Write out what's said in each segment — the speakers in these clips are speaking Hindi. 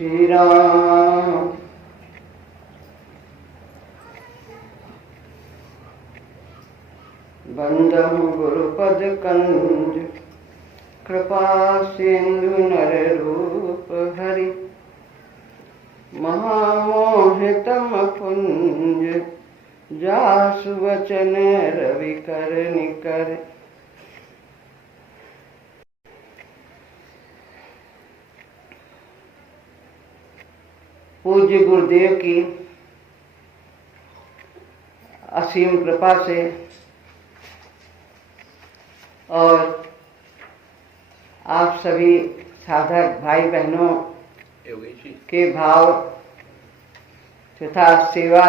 श्री राम। बंदहु गुरुपद कंज कृपा सिंधु नर रूप हरि महामोहितम पुंज जासु वचन रवि कर निकर। पूज्य गुरुदेव की असीम कृपा से और आप सभी साधक भाई बहनों के भाव तथा सेवा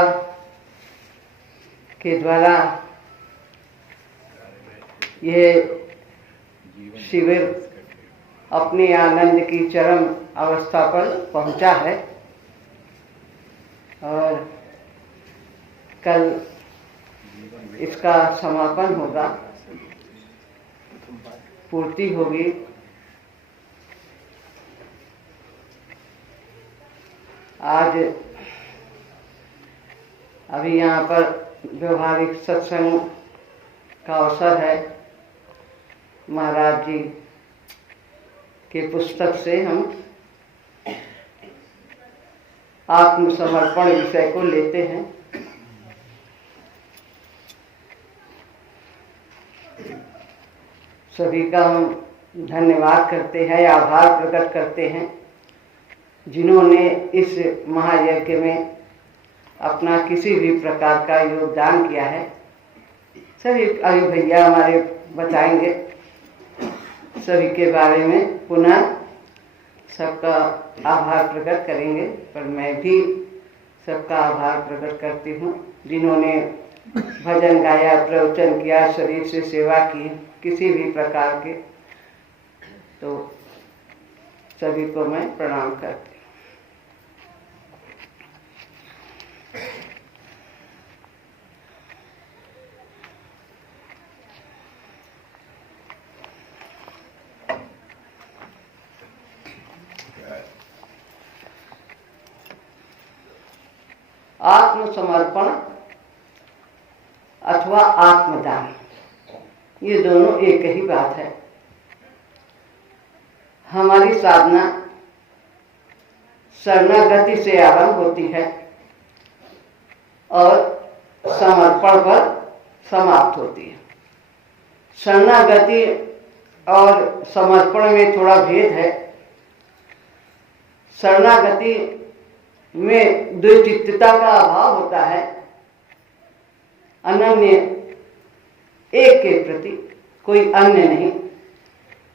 के द्वारा यह शिविर अपने आनंद की चरम अवस्था पर पहुंचा है और कल इसका समापन होगा, पूर्ति होगी। आज अभी यहाँ पर व्यवहारिक सत्संग का अवसर है। महाराज जी के पुस्तक से हम आत्मसमर्पण विषय को लेते हैं। सभी का हम धन्यवाद करते हैं, आभार प्रकट करते हैं जिन्होंने इस महायज्ञ में अपना किसी भी प्रकार का योगदान किया है। सभी अभी भैया हमारे बताएंगे सभी के बारे में, पुनः सबका आभार प्रकट करेंगे। पर मैं भी सबका आभार प्रकट करती हूँ जिन्होंने भजन गाया, प्रवचन किया, शरीर से सेवा की किसी भी प्रकार के, तो सभी को मैं प्रणाम करती हूँ। आत्मसमर्पण अथवा आत्मदान, ये दोनों एक ही बात है। हमारी साधना शरणागति से आरंभ होती है और समर्पण पर समाप्त होती है। शरणागति और समर्पण में थोड़ा भेद है। शरणागति में द्वैचित्तता का अभाव होता है, अनन्य एक के प्रति, कोई अन्य नहीं,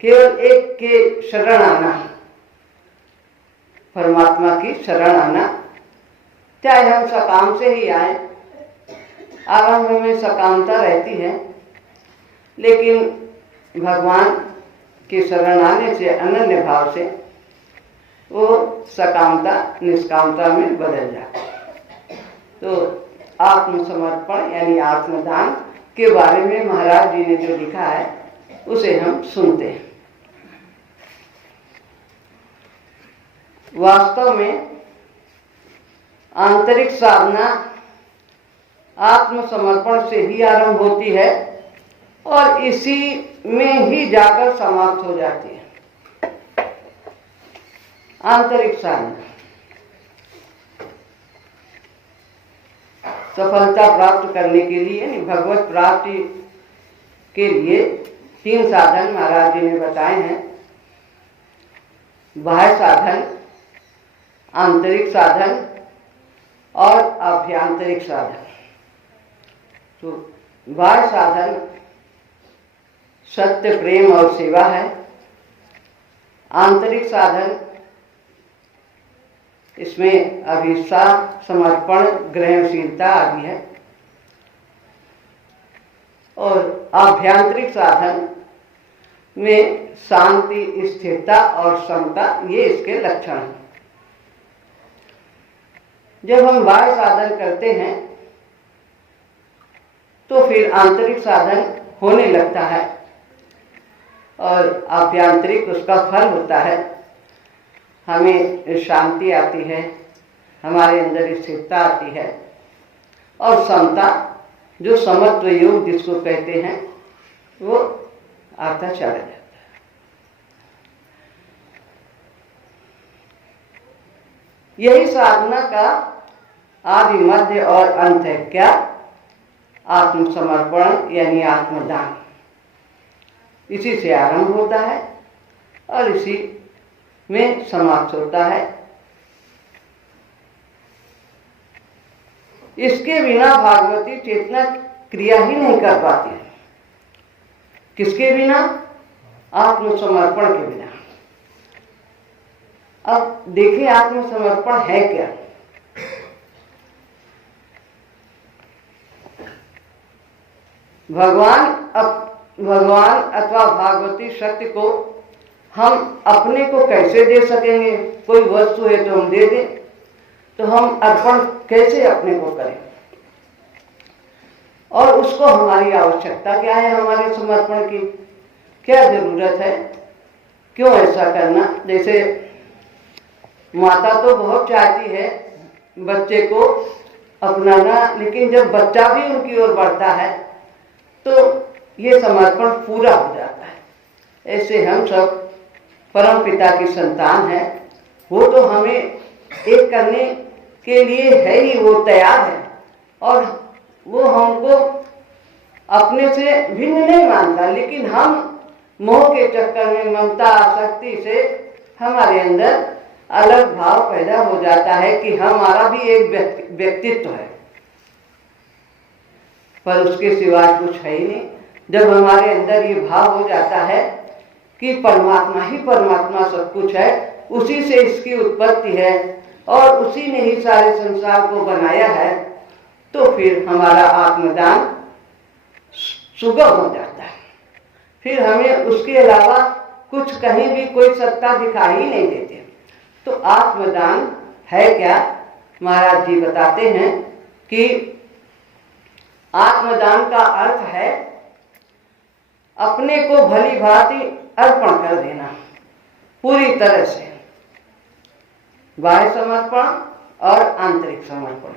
केवल एक के शरण आना, परमात्मा की शरण आना। चाहे हम सकाम से ही आए, आरंभ में सकामता रहती है, लेकिन भगवान की शरण आने से, अनन्य भाव से वो सकामता निष्कामता में बदल जाती है। तो आत्मसमर्पण यानी आत्मदान के बारे में महाराज जी ने जो लिखा है उसे हम सुनते हैं। वास्तव में आंतरिक साधना आत्मसमर्पण से ही आरंभ होती है और इसी में ही जाकर समाप्त हो जाती है। आंतरिक साधना सफलता प्राप्त करने के लिए यानी भगवत प्राप्ति के लिए 3 साधन महाराज जी ने बताए हैं। बाह्य साधन, आंतरिक साधन और आभ्यंतरिक साधन। तो बाह्य साधन सत्य, प्रेम और सेवा है। आंतरिक साधन इसमें अभिष्ठा, समर्पण, ग्रहणशीलता आदि है। और आभ्यंतरिक साधन में शांति, स्थिरता और समता, ये इसके लक्षण हैं। जब हम बाह्य साधन करते हैं तो फिर आंतरिक साधन होने लगता है और आभ्यंतरिक उसका फल होता है। हमें शांति आती है, हमारे अंदर स्थिरता आती है, और समता जो समत्व योग जिसको कहते हैं वो आता चला जाता है। यही साधना का आदि मध्य और अंत है। क्या? आत्मसमर्पण यानी आत्मदान। इसी से आरंभ होता है और इसी में समाप्त होता है। इसके बिना भागवती चेतना क्रिया ही नहीं कर पाती है। किसके बिना? आत्मसमर्पण के बिना। अब देखिए आत्मसमर्पण है क्या? भगवान अथवा भागवती शक्ति को हम अपने को कैसे दे सकेंगे? कोई वस्तु है तो हम दे दें, तो हम अर्पण कैसे अपने को करें? और उसको हमारी आवश्यकता क्या है? हमारे समर्पण की क्या जरूरत है? क्यों ऐसा करना? जैसे माता तो बहुत चाहती है बच्चे को अपनाना, लेकिन जब बच्चा भी उनकी ओर बढ़ता है तो ये समर्पण पूरा हो जाता है। ऐसे हम सब परम पिता की संतान हैं। वो तो हमें एक करने के लिए है ही, वो तैयार है, और वो हमको अपने से भिन्न नहीं मानता, लेकिन हम मोह के चक्कर में, ममता आसक्ति से हमारे अंदर अलग भाव पैदा हो जाता है कि हमारा भी एक व्यक्तित्व है, पर उसके सिवाय कुछ है ही नहीं। जब हमारे अंदर ये भाव हो जाता है कि परमात्मा ही परमात्मा सब कुछ है, उसी से इसकी उत्पत्ति है और उसी ने ही सारे संसार को बनाया है, तो फिर हमारा आत्मदान सुगम हो जाता है। फिर हमें उसके अलावा कुछ कहीं भी कोई सत्ता दिखाई ही नहीं देती। तो आत्मदान है क्या? महाराज जी बताते हैं कि आत्मदान का अर्थ है अपने को भली भांति अर्पण कर देना पूरी तरह से। बाह्य समर्पण और आंतरिक समर्पण।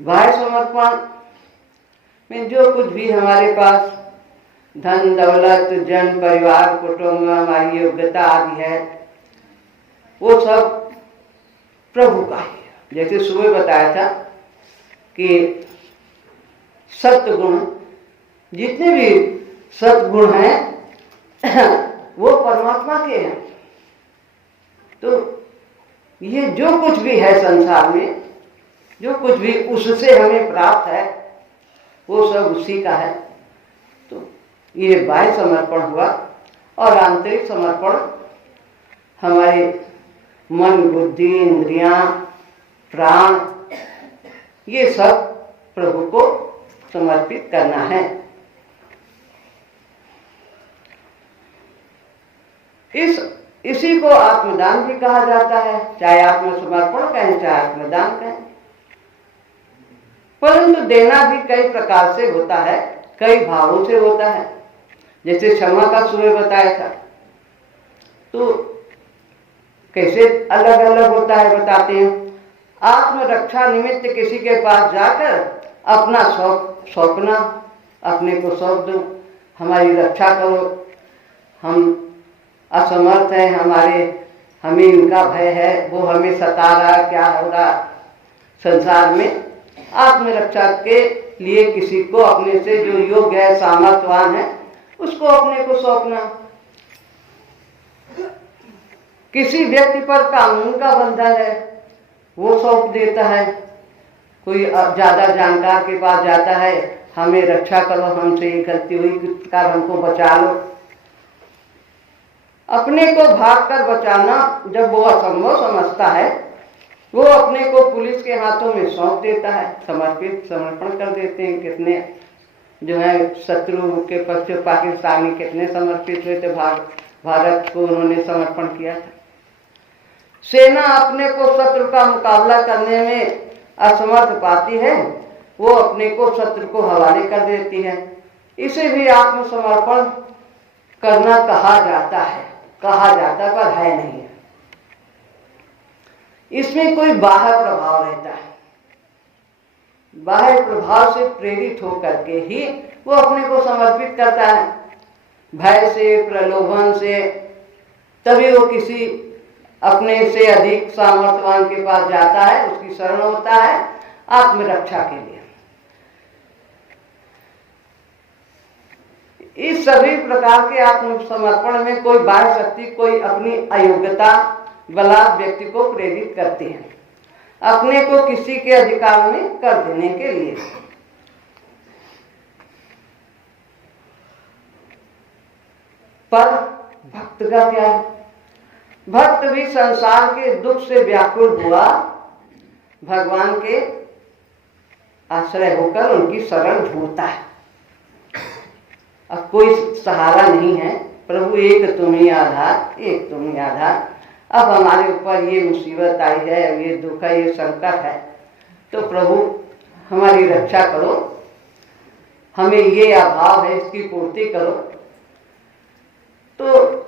बाह्य समर्पण में जो कुछ भी हमारे पास धन दौलत, जन, परिवार, कुटुंब, हमारी योग्यता आदि है, वो सब प्रभु का ही है। जैसे सुबह बताया था कि सत्गुण, जितने भी सत्गुण हैं वो परमात्मा के हैं। तो ये जो कुछ भी है संसार में, जो कुछ भी उससे हमें प्राप्त है, वो सब उसी का है। तो ये बाह्य समर्पण हुआ। और आंतरिक समर्पण हमारे मन, बुद्धि, इंद्रियां, प्राण, ये सब प्रभु को समर्पित करना है। इसी को आत्मदान भी कहा जाता है, चाहे आत्मसमर्पण कहें चाहे आत्मदान कहें। परंतु देना भी कई प्रकार से होता है, कई भावों से होता है। जैसे क्षमा का सुबह बताया था, तो कैसे अलग अलग होता है बताते हैं। आत्मरक्षा निमित्त किसी के पास जाकर अपना सौंपना, अपने को सौंप दो, हमारी रक्षा करो, हम असमर्थ हैं, हमें इनका भय है, वो हमें सता रहा, क्या हो रहा संसार में। आत्मरक्षा के लिए किसी को अपने से जो योग्य है, सामर्थ्यवान है, उसको अपने को सौंपना। किसी व्यक्ति पर कानून का बंधन है, वो सौंप देता है। कोई ज्यादा जानकार के पास जाता है, हमें रक्षा करो, हमसे ये गलती हुई, कर हमको बचा लो। अपने को भागकर बचाना जब वो असंभव समझता है, वो अपने को पुलिस के हाथों में सौंप देता है, समर्पण कर देते हैं। कितने जो है शत्रु के पक्ष पाकिस्तानी कितने समर्पित हुए थे, भारत को उन्होंने समर्पण किया था। सेना अपने को शत्रु का मुकाबला करने में असमर्थ पाती है, वो अपने को शत्रु को हवाले कर देती है। इसे भी आत्मसमर्पण करना कहा जाता है, पर है नहीं है। इसमें कोई बाह्य प्रभाव रहता है। बाह्य प्रभाव से प्रेरित होकर के ही वो अपने को समर्पित करता है, भय से, प्रलोभन से, तभी वो किसी अपने से अधिक सामर्थ्यवान के पास जाता है, उसकी शरण होता है आत्मरक्षा के लिए। इस सभी प्रकार के आत्मसमर्पण में कोई बाह्य शक्ति, कोई अपनी अयोग्यता बलात् व्यक्ति को प्रेरित करती है अपने को किसी के अधिकार में कर देने के लिए। पर भक्त का क्या है? भक्त भी संसार के दुख से व्याकुल हुआ भगवान के आश्रय होकर उनकी शरण ढूंढता है। अब कोई सहारा नहीं है, प्रभु एक तुम ही आधार, एक तुम ही आधार। अब हमारे ऊपर ये मुसीबत आई है, ये दुख है, ये संकट है, तो प्रभु हमारी रक्षा करो, हमें ये अभाव है, इसकी पूर्ति करो। तो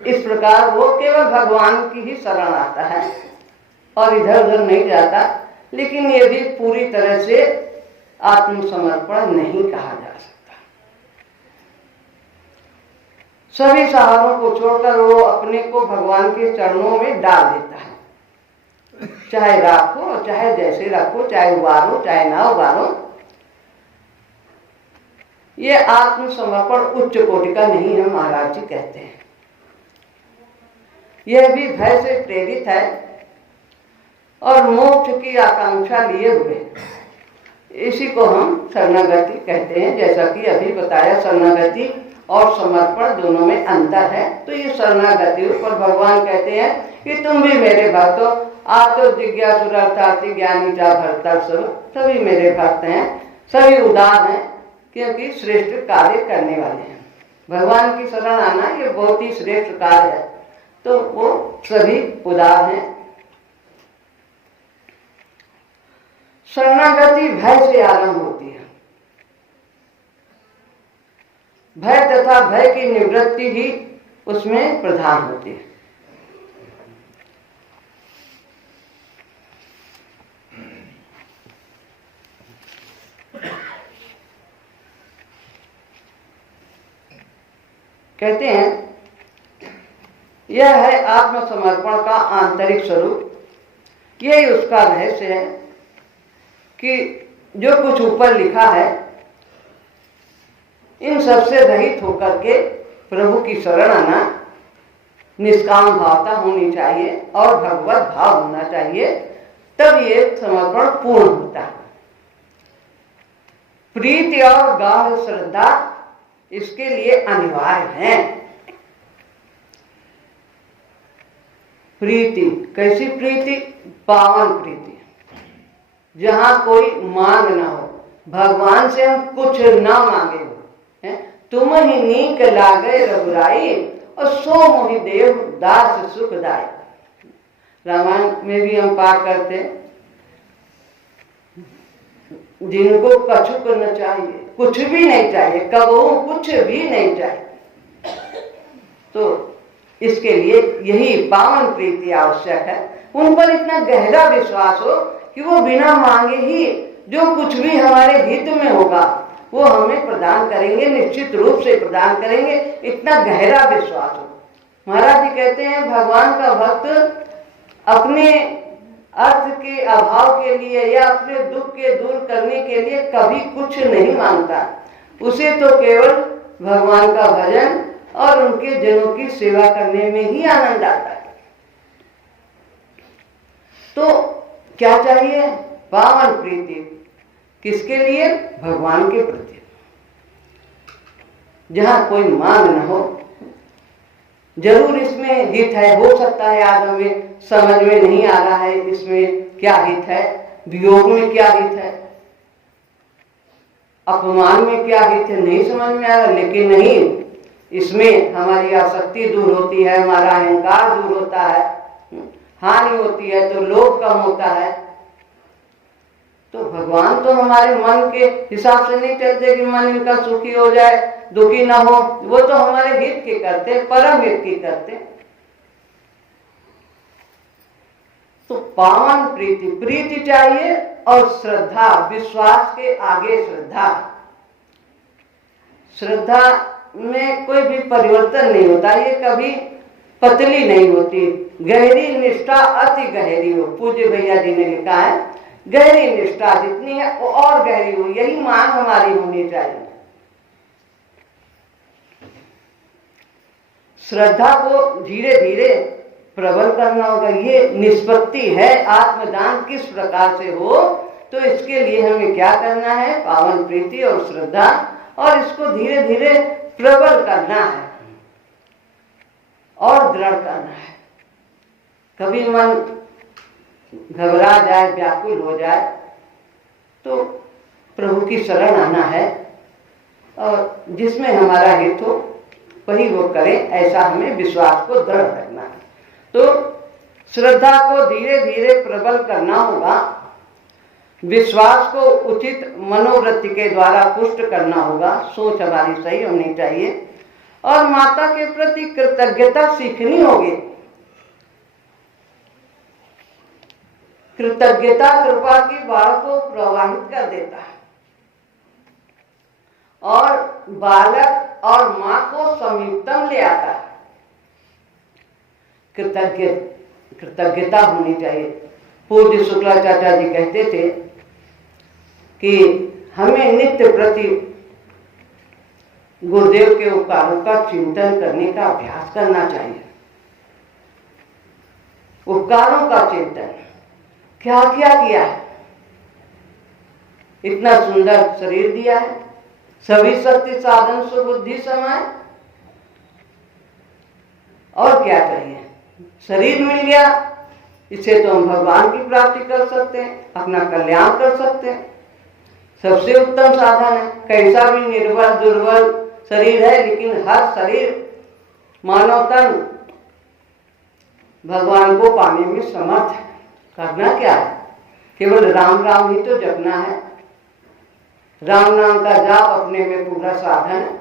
इस प्रकार वो केवल भगवान की ही शरण आता है और इधर उधर नहीं जाता। लेकिन ये भी पूरी तरह से आत्मसमर्पण नहीं कहा जा सकता। सभी सहारों को छोड़कर वो अपने को भगवान के चरणों में डाल देता है, चाहे राखो, चाहे जैसे रखो, चाहे उबारो, चाहे ना उबारो। ये आत्मसमर्पण उच्च कोटि का नहीं है, महाराज जी कहते हैं। यह भी भय से प्रेरित है और मोक्ष की आकांक्षा लिए हुए। इसी को हम शरणागति कहते हैं। जैसा कि अभी बताया, शरणागति और समर्पण दोनों में अंतर है। तो ये शरणागति पर भगवान कहते हैं कि तुम भी मेरे भक्त हो, आतो जिज्ञासुरार्थार्थी ज्ञानी चा भरतर सब, सभी मेरे भक्त हैं, सभी उदार हैं, क्योंकि श्रेष्ठ कार्य करने वाले हैं। भगवान की शरण आना ये बहुत ही श्रेष्ठ कार्य है, तो वो सभी उदार हैं। शरणागति भय से आरंभ होती है। भय तथा भय की निवृत्ति ही उसमें प्रधान होती है। कहते हैं यह है आत्मसमर्पण का आंतरिक स्वरूप। यही उसका रहस्य है कि जो कुछ ऊपर लिखा है इन सबसे रहित होकर के प्रभु की शरण आना, निष्काम भावता होनी चाहिए और भगवत भाव होना चाहिए, तब ये समर्पण पूर्ण होता है। प्रीति और गाढ़ श्रद्धा इसके लिए अनिवार्य है। प्रीति, कैसी प्रीति? पावन प्रीति, जहां कोई मांग ना हो। भगवान से हम कुछ ना मांगे हो, तुम ही नीक लागे रघुराई और सो मोहि देव दास सुखदाई। रामायण में भी हम पाठ करते, जिनको कछुक न चाहिए, कुछ भी नहीं चाहिए, कबहू कुछ भी नहीं चाहिए। तो इसके लिए यही पावन प्रीति आवश्यक है। उन पर इतना गहरा विश्वास हो कि वो बिना मांगे ही जो कुछ भी हमारे हित में होगा वो हमें प्रदान करेंगे, निश्चित रूप से प्रदान करेंगे, इतना गहरा विश्वास हो। महाराज जी कहते हैं भगवान का भक्त अपने अर्थ के अभाव के लिए या अपने दुख के दूर करने के लिए कभी कुछ नहीं मांगता। उसे तो केवल भगवान का भजन और उनके जनों की सेवा करने में ही आनंद आता है। तो क्या चाहिए? पावन प्रीति। किसके लिए? भगवान के प्रति, जहां कोई मांग न हो। जरूर इसमें हित है, हो सकता है आज हमें समझ में नहीं आ रहा है इसमें क्या हित है, वियोग में क्या हित है, अपमान में क्या हित है, नहीं समझ में आ रहा। लेकिन नहीं, इसमें हमारी आसक्ति दूर होती है, हमारा अहंकार दूर होता है, हानि होती है, तो लोभ कम होता है। तो भगवान तो हमारे मन के हिसाब से नहीं चलते कि मन इनका सुखी हो जाए, दुखी ना हो। वो तो हमारे हित की करते, परम हित की करते। तो पावन प्रीति, प्रीति चाहिए और श्रद्धा, विश्वास के आगे श्रद्धा। श्रद्धा में कोई भी परिवर्तन नहीं होता, ये कभी पतली नहीं होती, गहरी निष्ठा अति गहरी हो। पूज्य भैया जी ने लिखा है गहरी निष्ठा जितनी है वो और गहरी हो, यही मांग हमारी होनी चाहिए। श्रद्धा को धीरे धीरे प्रबल करना होगा। ये निष्पत्ति है आत्मदान किस प्रकार से हो, तो इसके लिए हमें क्या करना है, पावन प्रीति और श्रद्धा, और इसको धीरे धीरे प्रबल करना है और दृढ़ करना है। कभी मन घबरा जाए, व्याकुल हो जाए, तो प्रभु की शरण आना है और जिसमें हमारा हित हो वही वो करें, ऐसा हमें विश्वास को दृढ़ रखना है। तो श्रद्धा को धीरे धीरे प्रबल करना होगा, विश्वास को उचित मनोवृत्ति के द्वारा पुष्ट करना होगा, सोच हमारी सही होनी चाहिए, और माता के प्रति कृतज्ञता सीखनी होगी। कृतज्ञता कृपा की बाढ़ को प्रवाहित कर देता है और बालक और मां को समीपतम ले आता है। कृतज्ञता होनी चाहिए। पूज्य शुक्लाचार्य जी कहते थे कि हमें नित्य प्रति गुरुदेव के उपकारों का चिंतन करने का अभ्यास करना चाहिए। उपकारों का चिंतन, क्या क्या किया है, इतना सुंदर शरीर दिया है, सभी शक्ति साधन सुबुद्धि समय, और क्या चाहिए। शरीर मिल गया, इससे तो हम भगवान की प्राप्ति कर सकते हैं, अपना कल्याण कर सकते हैं, सबसे उत्तम साधन है। कैसा भी निर्बल दुर्बल शरीर है, लेकिन हर शरीर मानव तन भगवान को पाने में समर्थ है। करना क्या है, केवल राम राम ही तो जपना है। राम नाम का जाप अपने में पूरा साधन है।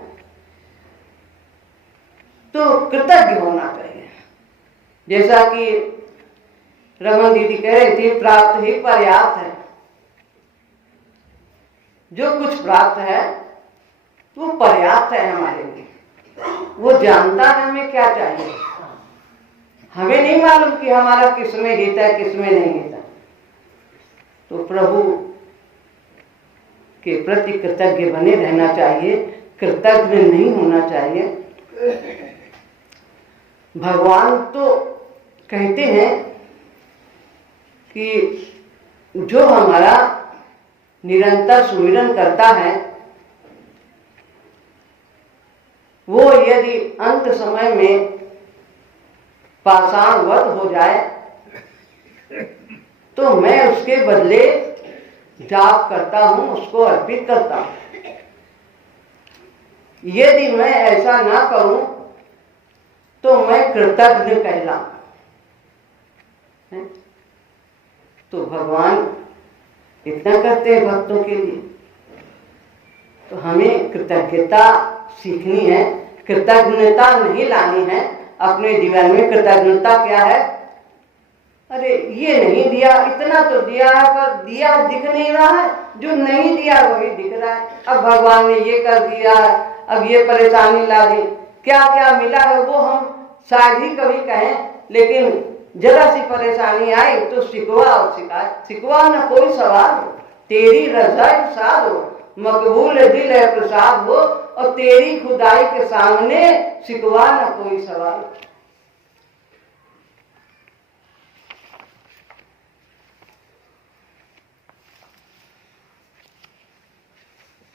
तो कृतज्ञ होना चाहिए। जैसा कि रमन दीदी कह रही थी, प्राप्त ही पर्याप्त है। जो कुछ प्राप्त है वो पर्याप्त है हमारे लिए। वो जानता है हमें क्या चाहिए। हमें नहीं मालूम कि हमारा किसमें हित है, किसमें नहीं हित है। तो प्रभु के प्रति कृतज्ञ बने रहना चाहिए, कृतज्ञ नहीं होना चाहिए। भगवान तो कहते हैं कि जो हमारा निरंतर सुमिरन करता है, वो यदि अंत समय में पाषाणवत हो जाए तो मैं उसके बदले जाप करता हूं, उसको अर्पित करता हूं। यदि मैं ऐसा ना करूं तो मैं कृतज्ञ कहलाऊं। तो भगवान इतना करते हैं भक्तों के लिए, तो हमें कृतज्ञता सीखनी है, कृतज्ञता नहीं लानी है अपने जीवन में। कृतज्ञता क्या है, अरे ये नहीं दिया, इतना तो दिया है पर दिया दिख नहीं रहा है, जो नहीं दिया वही दिख रहा है। अब भगवान ने ये कर दिया है, अब ये परेशानी ला दी, क्या क्या मिला है वो हम शायद ही कभी कहें, लेकिन जरा सी परेशानी आई तो शिकवा और शिकायत। शिकवा न कोई सवाल हो, तेरी रज़ा प्रसाद हो, मकबूल दिल है प्रसाद हो, और तेरी खुदाई के सामने शिकवा न कोई सवाल।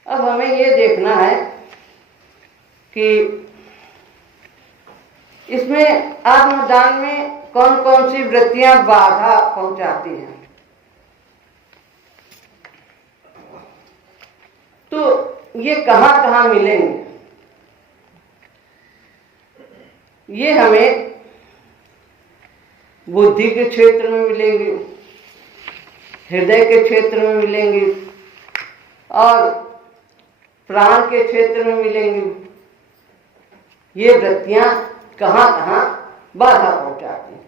अब हमें ये देखना है कि इसमें आत्मदान में कौन कौन सी वृत्तियां बाधा पहुंचाती हैं। तो ये कहां कहां मिलेंगे, ये हमें बुद्धि के क्षेत्र में मिलेंगे, हृदय के क्षेत्र में मिलेंगे और प्राण के क्षेत्र में मिलेंगे। ये वृत्तियां कहां कहां बाधा पहुंचाती हैं।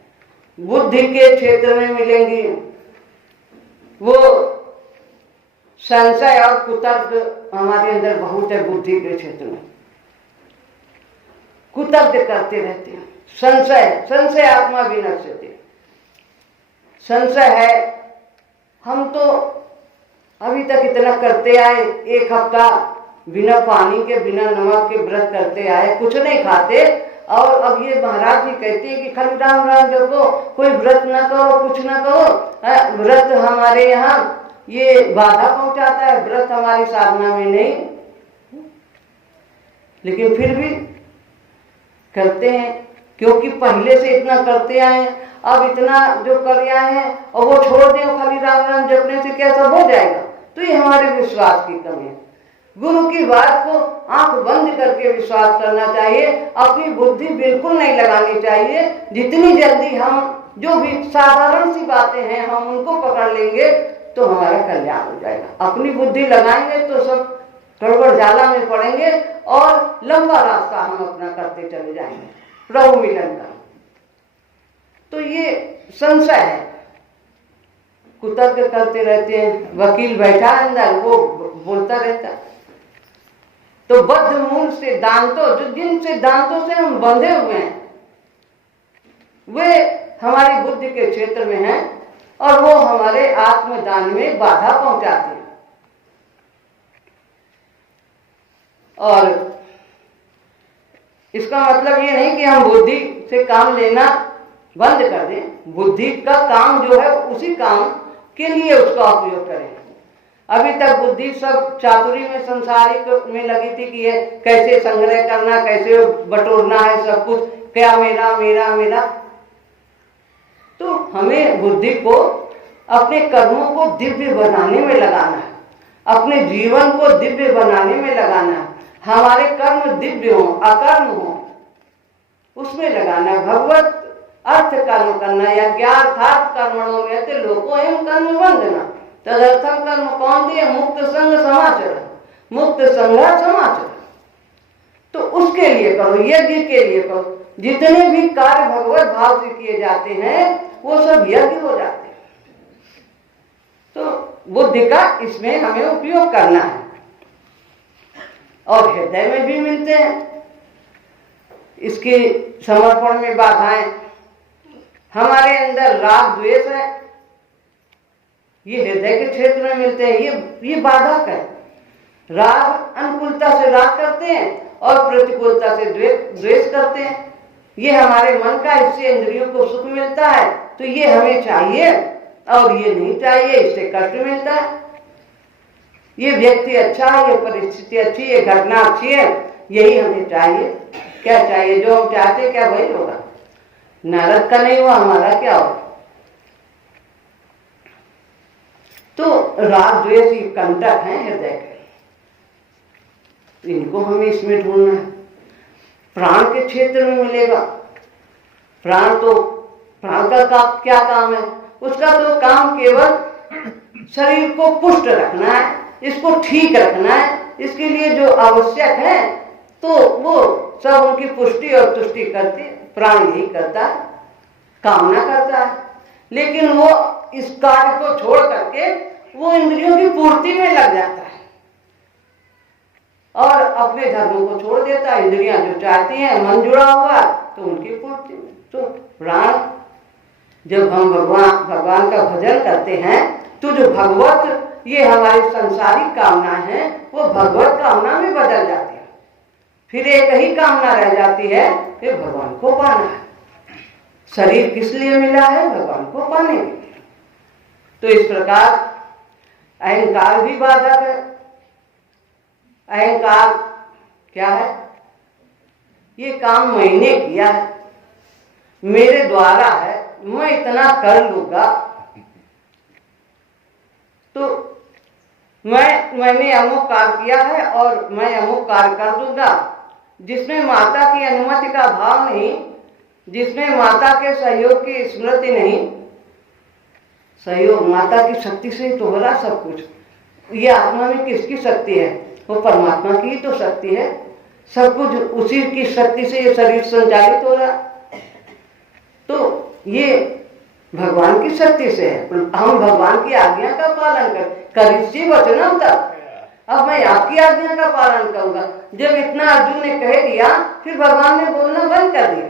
बुद्धि के क्षेत्र में मिलेंगी। वो संशय और कुतर्क हमारे अंदर बहुत है। बुद्धि के क्षेत्र में कुतर्क करते रहते हैं। संशय आत्मा विनश्यति। संशय है, हम तो अभी तक इतना करते आए, एक हफ्ता बिना पानी के बिना नमक के व्रत करते आए, कुछ नहीं खाते, और अब ये महाराज जी कहते हैं कि खाली राम राम जपो, कोई व्रत ना करो, कुछ ना करो। व्रत हमारे यहाँ ये बाधा पहुंचाता है, व्रत हमारी साधना में नहीं। लेकिन फिर भी करते हैं, क्योंकि पहले से इतना करते आए हैं। अब इतना जो कर आए हैं और वो छोड़ दें खाली राम राम जपने से क्या सब हो जाएगा? तो ये हमारे विश्वास की कमी है। गुरु की बात को आंख बंद करके विश्वास करना चाहिए, अपनी बुद्धि बिल्कुल नहीं लगानी चाहिए। जितनी जल्दी हम जो भी साधारण सी बातें हैं हम उनको पकड़ लेंगे तो हमारा कल्याण हो जाएगा। अपनी बुद्धि लगाएंगे तो सब गड़बड़ जाला में पड़ेंगे और लंबा रास्ता हम अपना करते चले जाएंगे प्रभु मिलन का। तो ये संशय है, कुतर्क करते रहते हैं। वकील बैठा अंदर, वो बोलता रहता है। तो बद्ध मूल सिद्धांतों, जो जिन सिद्धांतों से हम बंधे हुए हैं, वे हमारी बुद्धि के क्षेत्र में हैं और वो हमारे आत्मदान में बाधा पहुंचाते हैं। और इसका मतलब ये नहीं कि हम बुद्धि से काम लेना बंद कर दें। बुद्धि का काम जो है उसी काम के लिए उसका उपयोग करें। अभी तक बुद्धि सब चातुरी में, संसारिक में लगी थी कि ये कैसे संग्रह करना, कैसे बटोरना है सब कुछ, क्या मेरा मेरा मेरा। तो हमें बुद्धि को अपने कर्मों को दिव्य बनाने में लगाना है, अपने जीवन को दिव्य बनाने में लगाना है। हमारे कर्म दिव्य हो, अकर्म हो, उसमें लगाना है। भगवत अर्थ कर्म करना, या ज्ञार्थार्थ कर्मणो में लोको एवं कर्म बंधना तदर्थम कर्म कौन दिए? मुक्त संग समाचर, मुक्त संग समाचर। तो उसके लिए करो, यज्ञ के लिए करो। जितने भी कार्य भगवत भाव से किए जाते हैं वो सब यज्ञ हो जाते हैं। तो बुद्धि का इसमें हमें उपयोग करना है। और हृदय में भी मिलते हैं इसके समर्पण में बाधाएं। हमारे अंदर राग द्वेष है, ये हृदय के क्षेत्र में मिलते हैं। ये बाधक है। राग अनुकूलता से राग करते हैं और प्रतिकूलता से द्वेष करते हैं। ये हमारे मन का, इससे इंद्रियों को सुख मिलता है तो ये हमें चाहिए, और ये नहीं चाहिए, इससे कष्ट मिलता है। ये व्यक्ति अच्छा है, ये परिस्थिति अच्छी, ये घटना अच्छी है, यही हमें चाहिए। क्या चाहिए? जो हम चाहते क्या वही होगा। नारद का नहीं हुआ, हमारा क्या होगा? तो राग द्वेष ये कंटक है हृदय के, इनको हमें इसमें ढूंढना है। प्राण के क्षेत्र में मिलेगा। प्राण का क्या काम है? उसका तो काम केवल शरीर को पुष्ट रखना है, इसको ठीक रखना है। इसके लिए जो आवश्यक है तो वो सब उनकी पुष्टि और तुष्टि करती प्राण यही करता है, कामना करता है। लेकिन वो इस कार्य को छोड़ करके वो इंद्रियों की पूर्ति में लग जाता है और अपने धर्मों को छोड़ देता है। इंद्रियां जो चाहती हैं, मन जुड़ा हुआ तो उनकी पूर्ति में। तो प्राण, जब हम भगवान का भजन करते हैं तो जो भगवत ये हमारी संसारिक कामना है वो भगवत कामना में बदल जाती है। फिर एक ही कामना रह जाती है कि भगवान को पाना है। शरीर किस लिए मिला है? भगवान को पाने के लिए। तो इस प्रकार अहंकार भी बाधक है। अहंकार क्या है? ये काम मैंने किया है, मेरे द्वारा है, मैं इतना कर लूंगा, तो मैंने अमुक कार्य किया है और मैं अमुक कार्य कर दूंगा। जिसमें माता की अनुमति का भाव नहीं, जिसमें माता के सहयोग की स्मृति नहीं। सहयोग माता की शक्ति से ही तो हो रहा सब कुछ। ये आत्मा में किसकी शक्ति है? वो परमात्मा की ही तो शक्ति है। सब कुछ उसी की शक्ति से ये शरीर संचालित हो रहा। तो ये भगवान की शक्ति से है। हम भगवान की आज्ञा का पालन करिष्ये वचनम तब, अब मैं आपकी आज्ञा का पालन करूंगा। जब इतना अर्जुन ने कह दिया, फिर भगवान ने बोलना बंद कर दिया।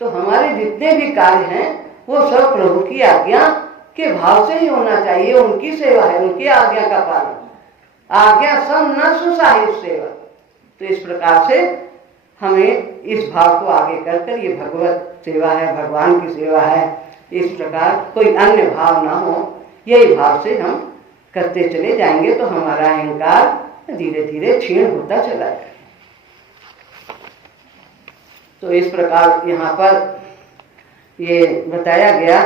तो हमारे जितने भी कार्य हैं वो सब प्रभु की आज्ञा के भाव से ही होना चाहिए। उनकी सेवा है, उनकी आज्ञा का पालन। आज्ञा सम न सुसाहिब सेवा। तो इस प्रकार से हमें इस भाव को आगे कर ये भगवत सेवा है, भगवान की सेवा है, इस प्रकार कोई अन्य भाव ना हो, यही भाव से हम करते चले जाएंगे तो हमारा अहंकार धीरे धीरे क्षीण होता चला जाएगा। तो इस प्रकार यहाँ पर ये बताया गया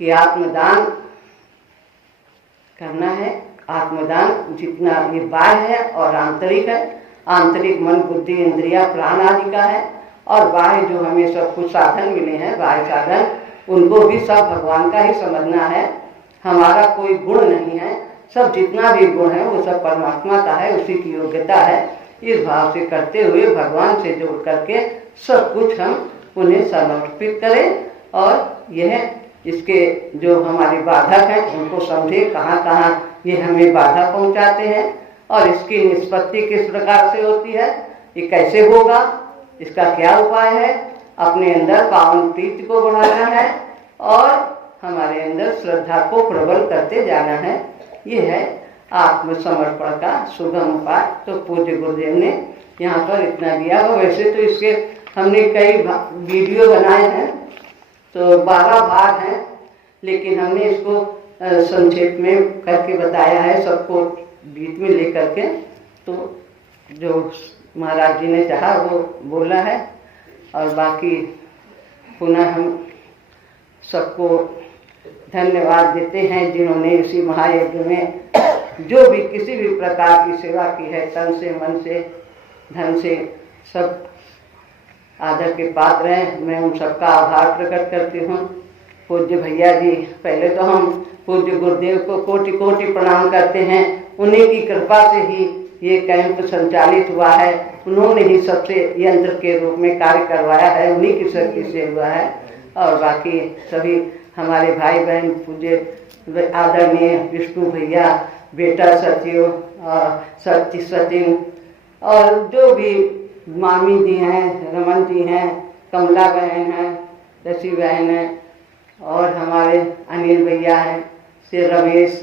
कि आत्मदान करना है। आत्मदान जितना ये बाह्य है और आंतरिक है। आंतरिक मन, बुद्धि, इंद्रिया, प्राण आदि का है, और बाह्य जो हमें सब कुछ साधन मिले हैं, बाह्य साधन, उनको भी सब भगवान का ही समझना है। हमारा कोई गुण नहीं है, सब जितना भी गुण है वो सब परमात्मा का है, उसी की योग्यता है। इस भाव से करते हुए भगवान से जोड़ करके सब कुछ हम उन्हें समर्पित करें, और यह इसके जो हमारी बाधक हैं उनको समझे, कहाँ कहाँ ये हमें बाधा पहुँचाते हैं और इसकी निष्पत्ति किस प्रकार से होती है, ये कैसे होगा, इसका क्या उपाय है। अपने अंदर पावन प्रीति को बढ़ाना है और हमारे अंदर श्रद्धा को प्रबल करते जाना है। ये है आत्मसमर्पण का सुगम उपाय। तो पूज्य गुरुदेव ने यहाँ पर इतना दिया। वैसे तो इसके हमने कई वीडियो बनाए हैं, तो 12 भाग हैं, लेकिन हमने इसको संक्षेप में करके बताया है, सबको बीच में लेकर के। तो जो महाराज जी ने चाहा वो बोला है, और बाकी पुनः हम सबको धन्यवाद देते हैं जिन्होंने इसी महायज्ञ में जो भी किसी भी प्रकार की सेवा की है, तन से, मन से, धन से, सब आदर के पात्र हैं। मैं उन सबका आभार प्रकट करती हूँ। पूज्य भैया जी, पहले तो हम पूज्य गुरुदेव को कोटि कोटि प्रणाम करते हैं। उन्हीं की कृपा से ही ये कैंप संचालित हुआ है, उन्होंने ही सबसे यंत्र के रूप में कार्य करवाया है, उन्हीं की शक्ति से हुआ है। और बाकी सभी हमारे भाई बहन, पूज्य आदरणीय विष्णु भैया, बेटा सचिव और सचिन, और जो भी मामी जी हैं, रमन जी हैं, कमला बहन हैं, रसी बहन है, और हमारे अनिल भैया हैं, श्री रमेश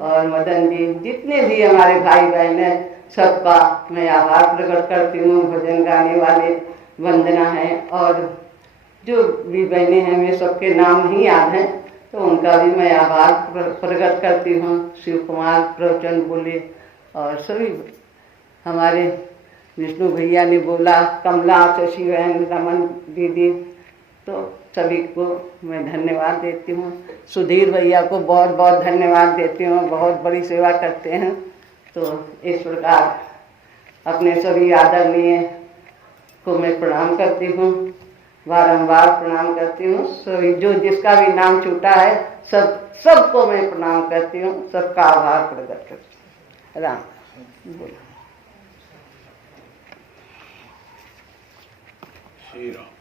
और मदन जी, जितने भी हमारे भाई बहन हैं, सबका मैं आभार प्रकट करती हूँ। भजन गाने वाले वंदना है, और जो भी बहनें हैं, मैं सबके नाम नहीं याद हैं, तो उनका भी मैं आभार प्रकट करती हूँ। शिव कुमार प्रवचन बोले, और सभी हमारे विष्णु भैया ने बोला, कमला, शशि बहन, रमन दीदी, तो सभी को मैं धन्यवाद देती हूँ। सुधीर भैया को बहुत बहुत धन्यवाद देती हूँ, बहुत बड़ी सेवा करते हैं। तो इस प्रकार अपने सभी आदरणीय को मैं प्रणाम करती हूँ, बारंबार प्रणाम करती हूँ। सभी जो जिसका भी नाम छूटा है, सबको मैं प्रणाम करती हूँ, सबका आभार प्रकट करती हूँ। राम बोलो। श्री राम।